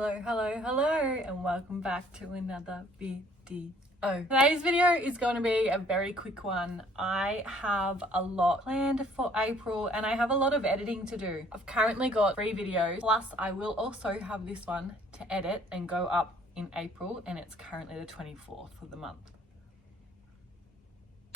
Hello, and welcome back to another video. Today's video is going to be a very quick one. I have a lot planned for April and I have a lot of editing to do. I've currently got 3 videos, plus I will also have this one to edit and go up in April, and it's currently the 24th of the month.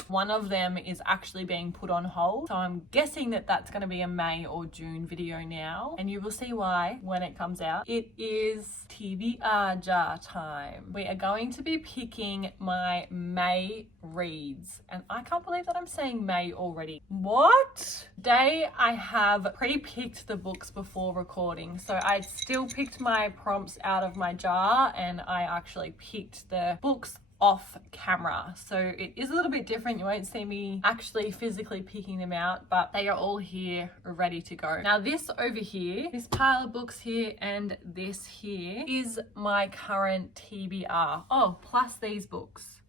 One of them is actually being put on hold, so I'm guessing that that's going to be a May or June video now, and you will see why when it comes out. It is TBR jar time. We are going to be picking my May reads, and I can't believe that I'm saying May already. What? Today I have pre-picked the books before recording, so I still picked my prompts out of my jar and I actually picked the books off camera, so it is a little bit different. You won't see me actually physically picking them out, but they are all here ready to go. Now this over here, this pile of books here and this here is my current TBR. Oh, plus these books.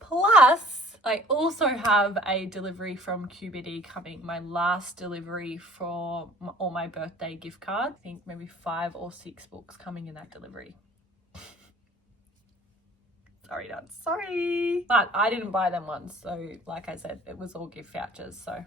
Plus I also have a delivery from QBD coming, my last delivery for all my birthday gift cards. I think maybe 5 or 6 books coming in that delivery. Sorry. But I didn't buy them once, so like I said, it was all gift vouchers, so.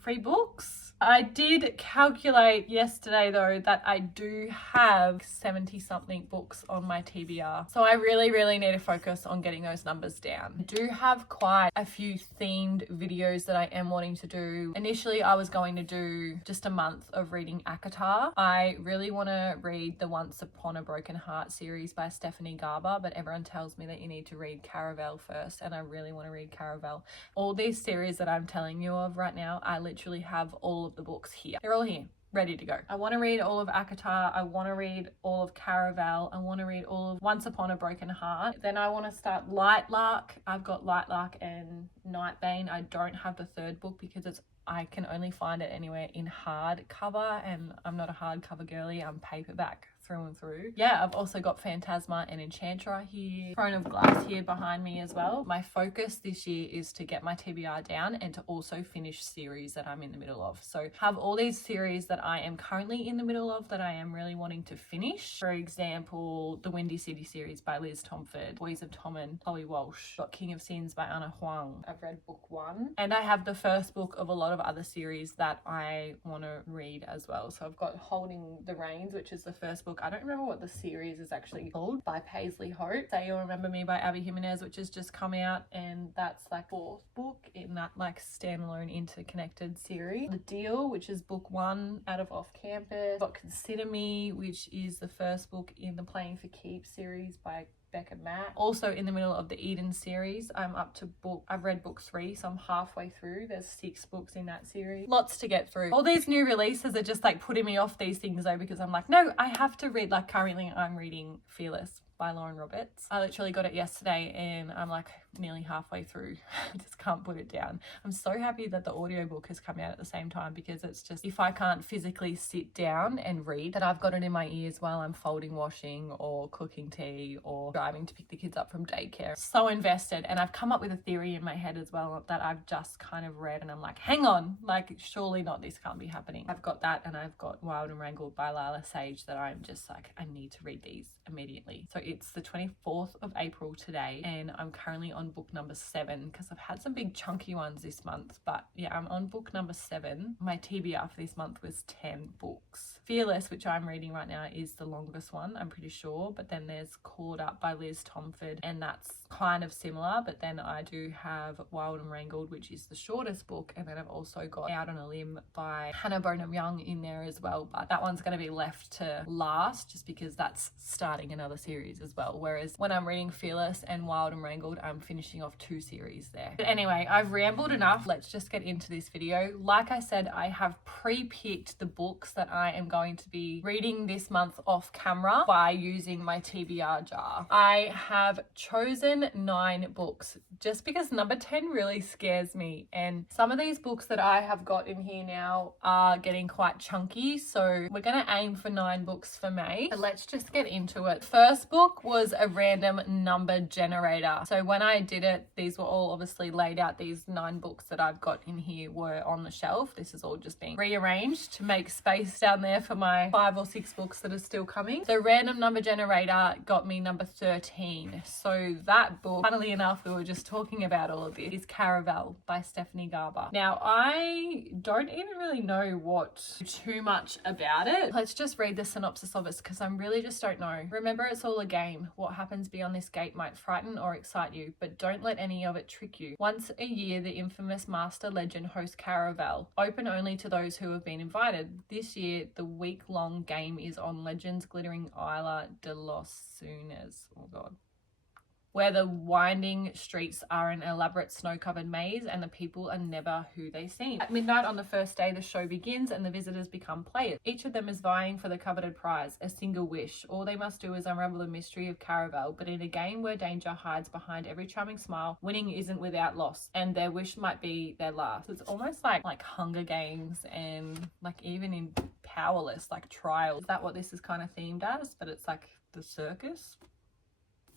Free books. I did calculate yesterday though that I do have 70 something books on my TBR. So I really need to focus on getting those numbers down. I do have quite a few themed videos that I am wanting to do. Initially I was going to do just a month of reading ACOTAR. I really want to read the Once Upon a Broken Heart series by Stephanie Garber, but everyone tells me that you need to read Caravel first, and I really want to read Caravel. All these series that I'm telling you of right now, I literally have all of the books here. They're all here, ready to go. I want to read all of ACOTAR. I want to read all of Caravel. I want to read all of Once Upon a Broken Heart. Then I want to start Lightlark. I've got Lightlark and Nightbane. I don't have the 3rd book because I can only find it anywhere in hardcover, and I'm not a hardcover girly. I'm paperback through and through. Yeah, I've also got Phantasma and Enchantra here. Throne of Glass here behind me as well. My focus this year is to get my TBR down and to also finish series that I'm in the middle of. So have all these series that I am currently in the middle of that I am really wanting to finish. For example, the Windy City series by Liz Tomford, Boys of Tommen, Chloe Walsh, got King of Sins by Anna Huang. I've read book 1, and I have the first book of a lot of other series that I want to read as well. So I've got Holding the Reins, which is the first book. I don't remember what the series is actually called, by Paisley Hope. Say You'll Remember Me by Abby Jimenez, which has just come out, and that's like 4th book in that like standalone interconnected series. The Deal, which is book 1 out of Off Campus. Got Consider Me, which is the first book in the Playing for Keeps series by Becca Matt. Also in the middle of the Eden series. I've read book 3, so I'm halfway through. There's 6 books in that series. Lots to get through. All these new releases are just like putting me off these things though, because I'm like, no, I have to read. Like currently I'm reading Fearless by Lauren Roberts. I literally got it yesterday and I'm like nearly halfway through. I just can't put it down. I'm so happy that the audiobook has come out at the same time, because it's just, if I can't physically sit down and read, that I've got it in my ears while I'm folding washing or cooking tea or driving to pick the kids up from daycare. So invested, and I've come up with a theory in my head as well that I've just kind of read and I'm like, hang on, like surely not, this can't be happening. I've got that, and I've got Wild and Wrangled by Lila Sage that I'm just like, I need to read these immediately. So it's the 24th of April today, and I'm currently on book number 7 because I've had some big chunky ones this month, but yeah, I'm on book number 7. My TBR for this month was 10 books. Fearless, which I'm reading right now, is the longest one, I'm pretty sure, but then there's Called Up by Liz Tomford, and that's kind of similar, but then I do have Wild and Wrangled, which is the shortest book, and then I've also got Out on a Limb by Hannah Bonham Young in there as well, but that one's going to be left to last just because that's starting another series as well, whereas when I'm reading Fearless and Wild and Wrangled, I'm finishing off 2 series there. But anyway, I've rambled enough. Let's just get into this video. Like I said, I have pre-picked the books that I am going to be reading this month off camera by using my TBR jar. I have chosen 9 books just because number 10 really scares me, and some of these books that I have got in here now are getting quite chunky, so we're going to aim for 9 books for May. But let's just get into it. First book was a random number generator. So when I did it, these were all obviously laid out. These 9 books that I've got in here were on the shelf. This is all just being rearranged to make space down there for my 5 or 6 books that are still coming. The random number generator got me number 13. So that book, funnily enough, we were just talking about all of this, is Caraval by Stephanie Garber. Now, I don't even really know too much about it. Let's just read the synopsis of it because I really just don't know. Remember, it's all a game. What happens beyond this gate might frighten or excite you, but don't let any of it trick you. Once a year, the infamous master legend hosts Caraval, open only to those who have been invited. This year, the week-long game is on Legend's glittering Isla de los Sunes. Oh God. Where the winding streets are an elaborate snow-covered maze and the people are never who they seem. At midnight on the first day, the show begins and the visitors become players. Each of them is vying for the coveted prize, a single wish. All they must do is unravel the mystery of Caraval, but in a game where danger hides behind every charming smile, winning isn't without loss, and their wish might be their last. It's almost like Hunger Games and like even in Powerless, like Trials. Is that what this is kind of themed as? But it's like the circus?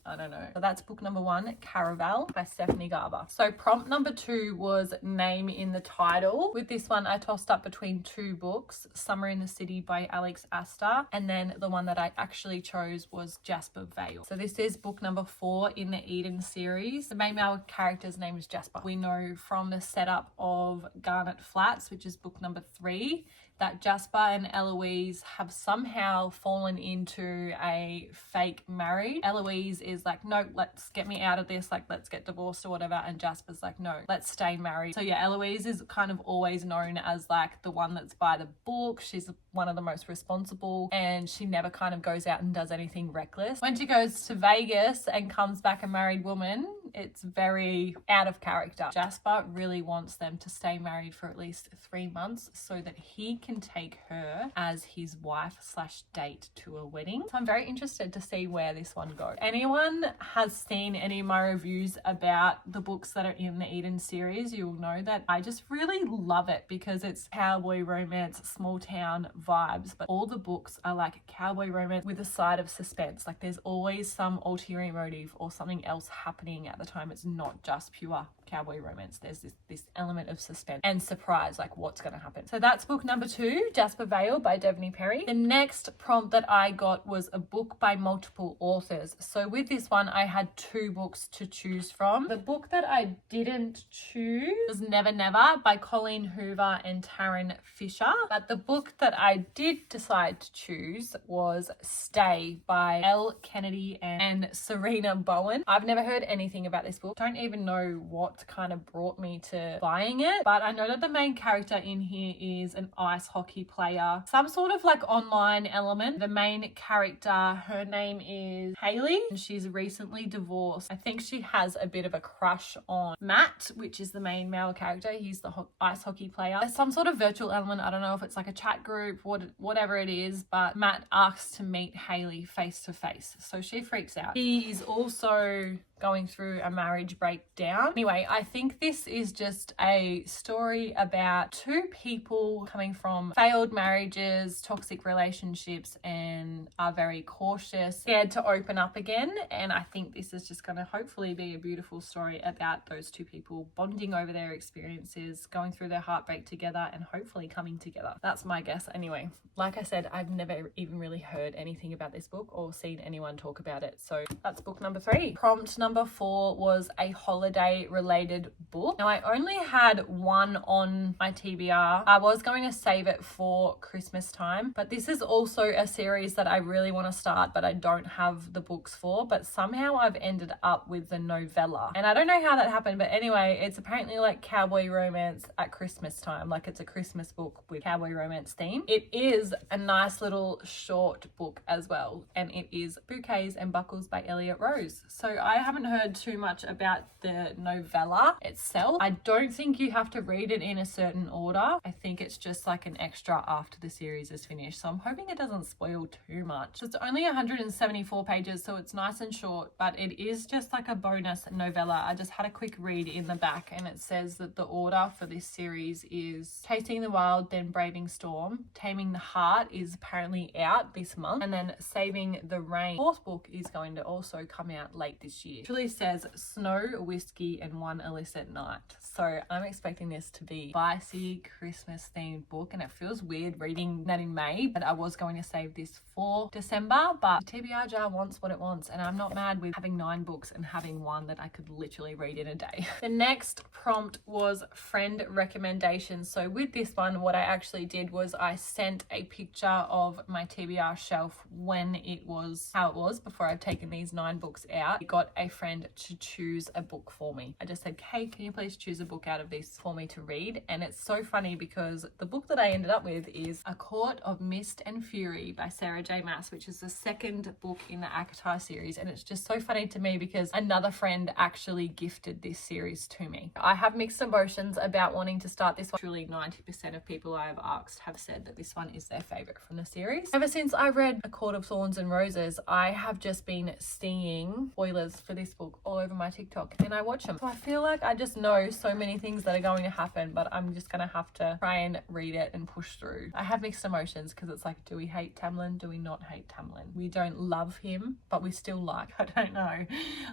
I don't know. So that's book number 1, Caraval by Stephanie Garber. So prompt number 2 was name in the title. With this one, I tossed up between 2 books, Summer in the City by Alex Astor, and then the one that I actually chose was Jasper Vale. So this is book number 4 in the Eden series. The main male character's name is Jasper. We know from the setup of Garnet Flats, which is book number 3, that Jasper and Eloise have somehow fallen into a fake marriage. Eloise is like, no, let's get me out of this, like let's get divorced or whatever, and Jasper's like, no, let's stay married. So yeah, Eloise is kind of always known as like the one that's by the book. She's one of the most responsible and she never kind of goes out and does anything reckless. When she goes to Vegas and comes back a married woman, it's very out of character. Jasper really wants them to stay married for at least 3 months so that he can take her as his wife / date to a wedding. So I'm very interested to see where this one goes. Anyone has seen any of my reviews about the books that are in the Eden series, you'll know that I just really love it because it's cowboy romance, small town vibes, but all the books are like cowboy romance with a side of suspense. Like there's always some ulterior motive or something else happening at the time. It's not just pure cowboy romance. There's this element of suspense and surprise, like what's going to happen. So that's book number 2, Jasper Vale by Devney Perry. The next prompt that I got was a book by multiple authors. So with this one, I had 2 books to choose from. The book that I didn't choose was Never Never by Colleen Hoover and Taryn Fisher. But the book that I did decide to choose was Stay by Elle Kennedy and Serena Bowen. I've never heard anything about this book. Don't even know what kind of brought me to buying it, but I know that the main character in here is an ice hockey player, some sort of like online element. The main character, her name is Haley, and she's recently divorced. I think she has a bit of a crush on Matt, which is the main male character. He's the ice hockey player. There's some sort of virtual element. I don't know if it's like a chat group, whatever it is, but Matt asks to meet Haley face to face, so she freaks out. He is also going through a marriage breakdown. Anyway, I think this is just a story about 2 people coming from failed marriages, toxic relationships, and are very cautious, scared to open up again. And I think this is just going to hopefully be a beautiful story about those 2 people bonding over their experiences, going through their heartbreak together, and hopefully coming together. That's my guess. Anyway, like I said, I've never even really heard anything about this book or seen anyone talk about it. So that's book number 3. Prompt number 4 was a holiday related book. Now I only had 1 on my TBR. I was going to save it for Christmas time, but this is also a series that I really want to start, but I don't have the books for, but somehow I've ended up with the novella. And I don't know how that happened, but anyway, it's apparently like cowboy romance at Christmas time. Like it's a Christmas book with cowboy romance theme. It is a nice little short book as well, and it is Bouquets and Buckles by Elliot Rose. So I haven't heard too much about the novella itself. I don't think you have to read it in a certain order. I think it's just like an extra after the series is finished. So I'm hoping it doesn't spoil too much. It's only 174 pages, so it's nice and short, but it is just like a bonus novella. I just had a quick read in the back and it says that the order for this series is Tasting the Wild, then Braving Storm. Taming the Heart is apparently out this month, and then Saving the Rain, 4th book, is going to also come out late this year. literally says snow, whiskey, and one illicit night. So I'm expecting this to be spicy Christmas themed book, and it feels weird reading that in May, but I was going to save this for December, but the TBR jar wants what it wants, and I'm not mad with having 9 books and having one that I could literally read in a day. The next prompt was friend recommendations. So with this one, what I actually did was I sent a picture of my TBR shelf when it was how it was before I've taken these 9 books out. I got a friend to choose a book for me. I just said, Kate, can you please choose a book out of this for me to read? And it's so funny because the book that I ended up with is A Court of Mist and Fury by Sarah J. Maas, which is the second book in the ACOTAR series. And it's just so funny to me because another friend actually gifted this series to me. I have mixed emotions about wanting to start this one. Truly 90% of people I have asked have said that this one is their favorite from the series. Ever since I read A Court of Thorns and Roses, I have just been seeing spoilers for this book all over my TikTok, and I watch them. So I feel like I just know so many things that are going to happen, but I'm just going to have to try and read it and push through. I have mixed emotions because it's like, do we hate Tamlin? Do we not hate Tamlin? We don't love him, but we still like. I don't know.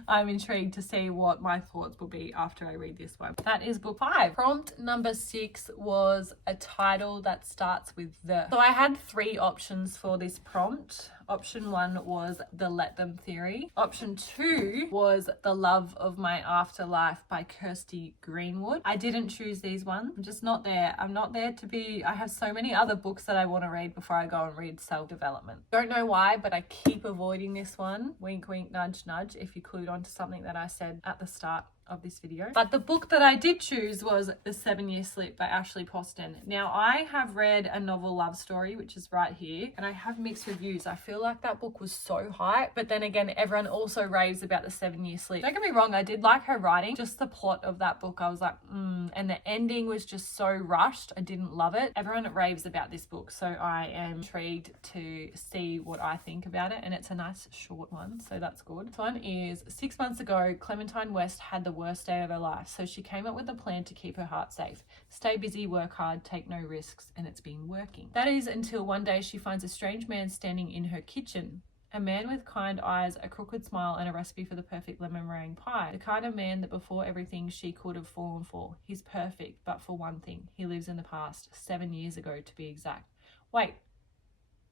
I'm intrigued to see what my thoughts will be after I read this one. That is book 5. Prompt number 6 was a title that starts with the. So I had 3 options for this prompt. Option 1 was The Let Them Theory. Option 2 was The Love of My Afterlife by Kirsty Greenwood. I didn't choose these ones. I'm just not there. I'm not there to be. I have so many other books that I want to read before I go and read self-development. Don't know why, but I keep avoiding this one. Wink, wink, nudge, nudge, if you clued on to something that I said at the start of this video. But the book that I did choose was The 7-Year Slip by Ashley Poston. Now, I have read A Novel Love Story, which is right here, and I have mixed reviews. I feel like that book was so hype, but then again, everyone also raves about The 7-Year Slip. Don't get me wrong, I did like her writing, just the plot of that book, I was like, and the ending was just so rushed. I didn't love it. Everyone raves about this book, so I am intrigued to see what I think about it, and it's a nice short one, so that's good. This one is 6 months ago, Clementine West had the worst day of her life, so she came up with a plan to keep her heart safe. Stay busy, work hard, take no risks, and it's been working. That is until one day she finds a strange man standing in her kitchen. A man with kind eyes, a crooked smile, and a recipe for the perfect lemon meringue pie. The kind of man that before everything she could have fallen for. He's perfect, but for one thing, he lives in the past, 7 years ago to be exact. Wait,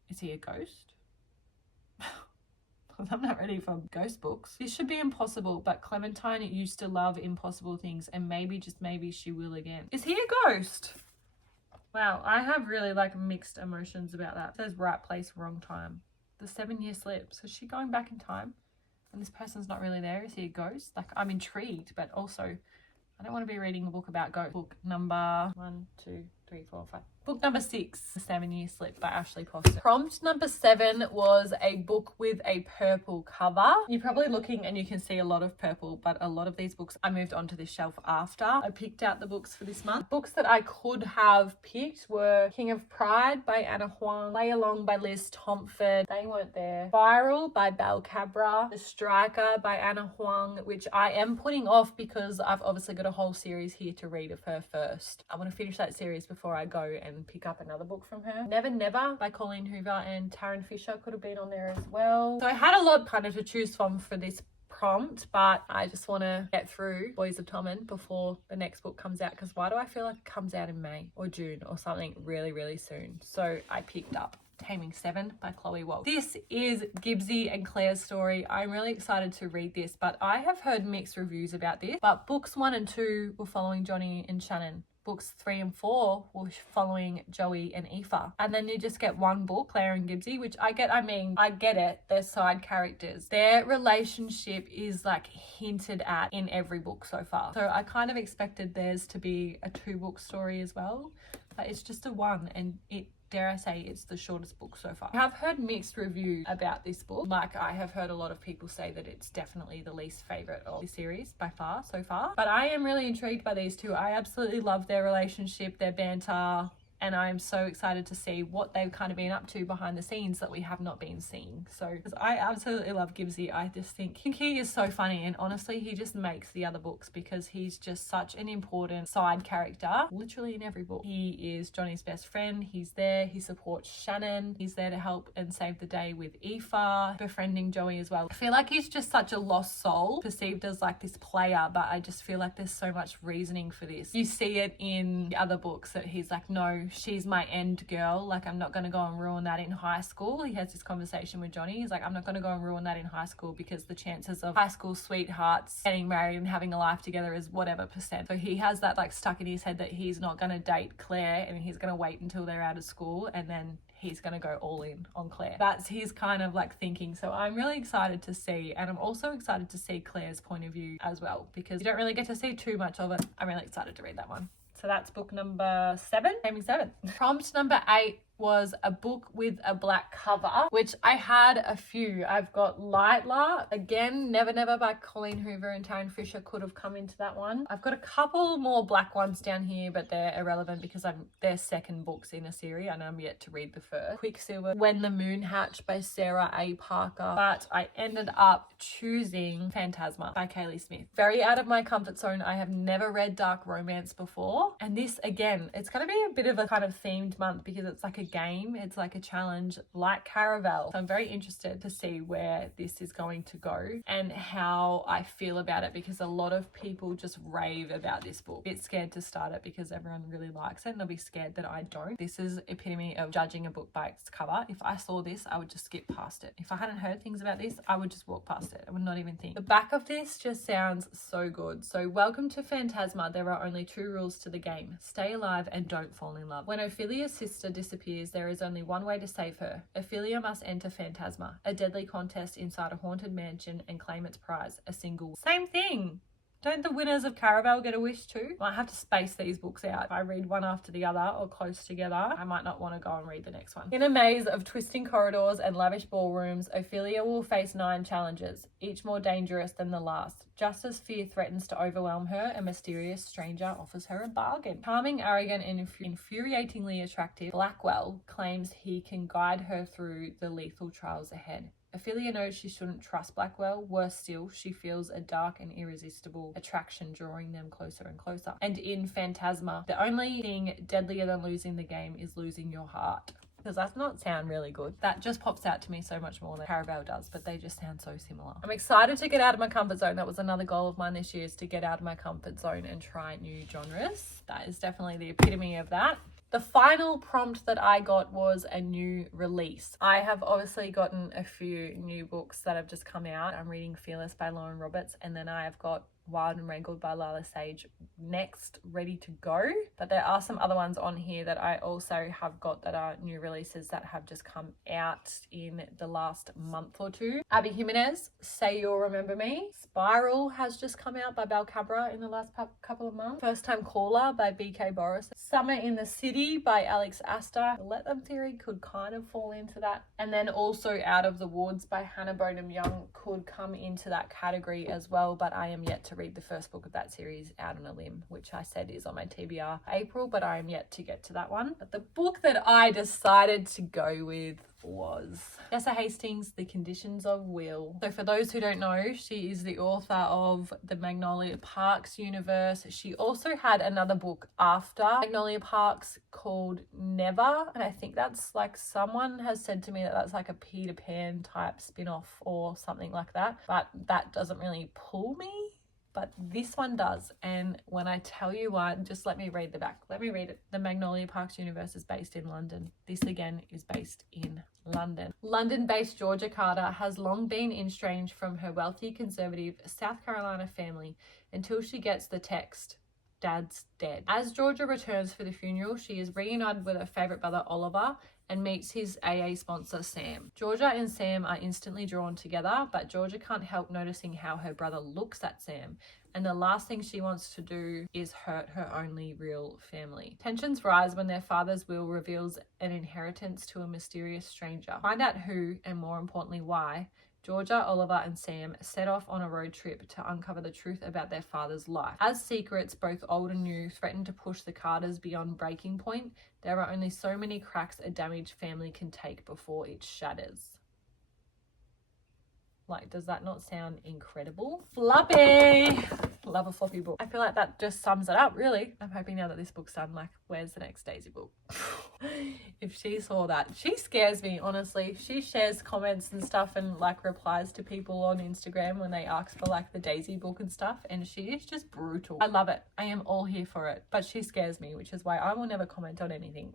is he a ghost? I'm not ready for ghost books. This should be impossible, but Clementine used to love impossible things, and maybe, just maybe, she will again. Is he a ghost? Wow, I have really mixed emotions about that. It says right place, wrong time. The 7-year slip. So is she going back in time and this person's not really there? Is he a ghost? I'm intrigued, but also I don't want to be reading a book about ghosts. Book number 1, 2, 3, 4, 5. Book number 6, The 7-Year Slip by Ashley Poston. Prompt number 7 was a book with a purple cover. You're probably looking and you can see a lot of purple, but a lot of these books I moved onto this shelf after I picked out the books for this month. Books that I could have picked were King of Pride by Anna Huang, Play Along by Liz Tomford, they weren't there, Spiral by Belle Cabra, The Striker by Anna Huang, which I am putting off because I've obviously got a whole series here to read of her first. I want to finish that series before I go and pick up another book from her. Never Never by Colleen Hoover and Taryn Fisher could have been on there as well. So I had a lot kind of to choose from for this prompt, but I just want to get through Boys of Tommen before the next book comes out, because why do I feel like it comes out in May or June or something really soon? So I picked up Taming 7 by Chloe Walt. This is Gibbsy and Claire's story. I'm really excited to read this, but I have heard mixed reviews about this. But books 1 and 2 were following Johnny and Shannon. Books 3 and 4 were following Joey and Aoife. And then you just get one book, Claire and Gibbsy, which I get it. They're side characters. Their relationship is hinted at in every book so far. So I kind of expected theirs to be a 2-book story as well, but it's just a 1, and dare I say, it's the shortest book so far. I've heard mixed reviews about this book. I have heard a lot of people say that it's definitely the least favorite of the series by far so far. But I am really intrigued by these two. I absolutely love their relationship, their banter, and I'm so excited to see what they've kind of been up to behind the scenes that we have not been seeing. So, because I absolutely love Gibbsy. I just think he is so funny, and honestly he just makes the other books because he's just such an important side character literally in every book. He is Johnny's best friend. He's there, he supports Shannon, he's there to help and save the day with Aoife, befriending Joey as well. I feel like he's just such a lost soul, perceived as like this player, but I just feel like there's so much reasoning for this. You see it in the other books that he's like, no, she's my end girl, like I'm not going to go and ruin that in high school. He has this conversation with Johnny, he's like, I'm not going to go and ruin that in high school because the chances of high school sweethearts getting married and having a life together is whatever percent. So he has that like stuck in his head that he's not going to date Claire and he's going to wait until they're out of school and then he's going to go all in on Claire. That's his kind of like thinking. So I'm really excited to see, and I'm also excited to see Claire's point of view as well, because you don't really get to see too much of it. I'm really excited to read that one. So that's book number 7, naming 7. Prompt number 8 was a book with a black cover, which I had a few. I've got Lightla, again, Never Never by Colleen Hoover and Taryn Fisher could have come into that one. I've got a couple more black ones down here, but they're irrelevant because they're second books in a series and I'm yet to read the first. Quicksilver, When the Moon Hatched by Sarah A. Parker, but I ended up choosing Phantasma by Kaylee Smith. Very out of my comfort zone. I have never read dark romance before, and this, again, it's going to be a bit of a kind of themed month because it's like a game, it's like a challenge like Caraval. So I'm very interested to see where this is going to go and how I feel about it, because a lot of people just rave about this book. A bit scared to start it because everyone really likes it, and they'll be scared that I don't. This is epitome of judging a book by its cover. If I saw this, I would just skip past it. If I hadn't heard things about this, I would just walk past it. I would not even think. The back of this just sounds so good. So, welcome to Phantasma. There are only 2 rules to the game: stay alive and don't fall in love. When Ophelia's sister disappears, there is only one way to save her. Ophelia must enter Phantasma, a deadly contest inside a haunted mansion, and claim its prize, a single. Same thing. Don't the winners of Caraval get a wish too? I might have to space these books out. If I read one after the other or close together, I might not want to go and read the next one. In a maze of twisting corridors and lavish ballrooms, Ophelia will face 9 challenges, each more dangerous than the last. Just as fear threatens to overwhelm her, a mysterious stranger offers her a bargain. Charming, arrogant, and infuriatingly attractive, Blackwell claims he can guide her through the lethal trials ahead. Ophelia knows she shouldn't trust Blackwell. Worse still, she feels a dark and irresistible attraction drawing them closer and closer. And in Phantasma, the only thing deadlier than losing the game is losing your heart. Does that not sound really good? That just pops out to me so much more than Caraval does, but they just sound so similar. I'm excited to get out of my comfort zone. That was another goal of mine this year, is to get out of my comfort zone and try new genres. That is definitely the epitome of that. The final prompt that I got was a new release. I have obviously gotten a few new books that have just come out. I'm reading Fearless by Lauren Roberts, and then I have got Wild and Wrangled by Lila Sage next, ready to go. But there are some other ones on here that I also have got that are new releases that have just come out in the last month or two. Abby Jimenez, Say You'll Remember Me. Spiral has just come out by Bel Cabra in the last couple of months. First Time Caller by BK Boris. Summer in the City by Alex Astor. The Let Them theory could kind of fall into that. And then also Out of the Woods by Hannah Bonham Young could come into that category as well, but I am yet to read the first book of that series, Out on a Limb, which I said is on my TBR April, but I am yet to get to that one. But the book that I decided to go with was Tessa Hastings' The Conditions of Will. So for those who don't know, she is the author of the Magnolia Parks universe. She also had another book after Magnolia Parks called Never, and I think that's like, someone has said to me that that's like a Peter Pan type spin-off or something like that, but that doesn't really pull me. But this one does, and when I tell you why, just let me read the back. Let me read it. The Magnolia Parks universe is based in London. This again is based in London. London-based Georgia Carter has long been estranged from her wealthy, conservative South Carolina family until she gets the text, "Dad's dead." As Georgia returns for the funeral, she is reunited with her favourite brother Oliver and meets his AA sponsor Sam. Georgia and Sam are instantly drawn together, but Georgia can't help noticing how her brother looks at Sam, and the last thing she wants to do is hurt her only real family. Tensions rise when their father's will reveals an inheritance to a mysterious stranger. Find out who, and more importantly why, Georgia, Oliver, and Sam set off on a road trip to uncover the truth about their father's life. As secrets, both old and new, threaten to push the Carters beyond breaking point, there are only so many cracks a damaged family can take before it shatters. Like, does that not sound incredible? Floppy! Love a floppy book. I feel like that just sums it up, really. I'm hoping now that this book's done, like, where's the next Daisy book? If she saw that, she scares me, honestly. She shares comments and stuff and, like, replies to people on Instagram when they ask for, like, the Daisy book and stuff, and she is just brutal. I love it. I am all here for it, but she scares me, which is why I will never comment on anything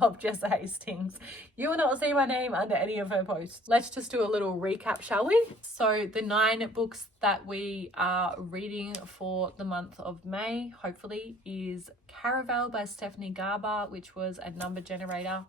of Jessa Hastings. You will not see my name under any of her posts. Let's just do a little recap, shall we? So the 9 books that we are reading for the month of May, hopefully, is Caravel by Stephanie Garber, which was a number generator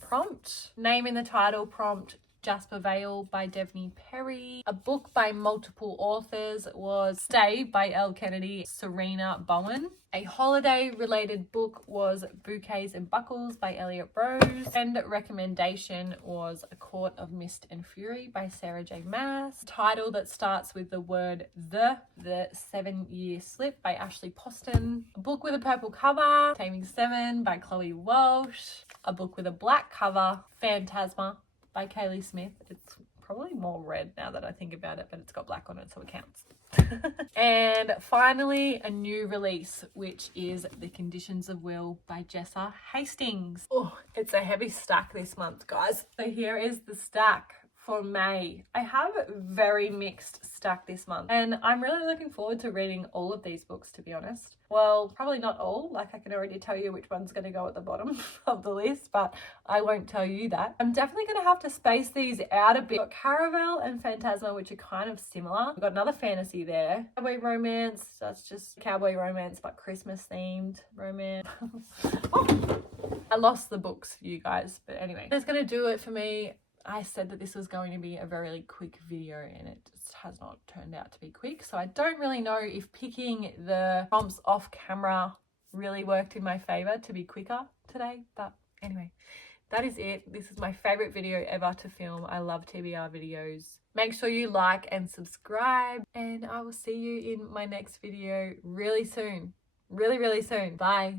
prompt. Name in the title prompt, Jasper Vale by Devney Perry. A book by multiple authors was Stay by Elle Kennedy, Serena Bowen. A holiday-related book was Bouquets and Buckles by Elliot Rose. And recommendation was A Court of Mist and Fury by Sarah J. Maas. Title that starts with the word The 7-Year Slip by Ashley Poston. A book with a purple cover, Taming 7 by Chloe Walsh. A book with a black cover, Phantasma by Kaylee Smith. It's probably more red now that I think about it, but it's got black on it, so it counts. And finally, a new release, which is The Conditions of Will by Jessa Hastings. Oh, it's a heavy stack this month, guys. So here is the stack for May. I have a very mixed stack this month, and I'm really looking forward to reading all of these books, to be honest. Well, probably not all, like I can already tell you which one's going to go at the bottom of the list, but I won't tell you that. I'm definitely going to have to space these out a bit. I've got Caravel and Phantasma, which are kind of similar. I've got another fantasy there. Cowboy romance, that's just cowboy romance, but Christmas themed romance. Oh, I lost the books, you guys, but anyway. That's going to do it for me. I said that this was going to be a very quick video, and it just has not turned out to be quick. So I don't really know if picking the prompts off camera really worked in my favor to be quicker today. But anyway, that is it. This is my favorite video ever to film. I love TBR videos. Make sure you like and subscribe, and I will see you in my next video really soon. Really, really soon. Bye.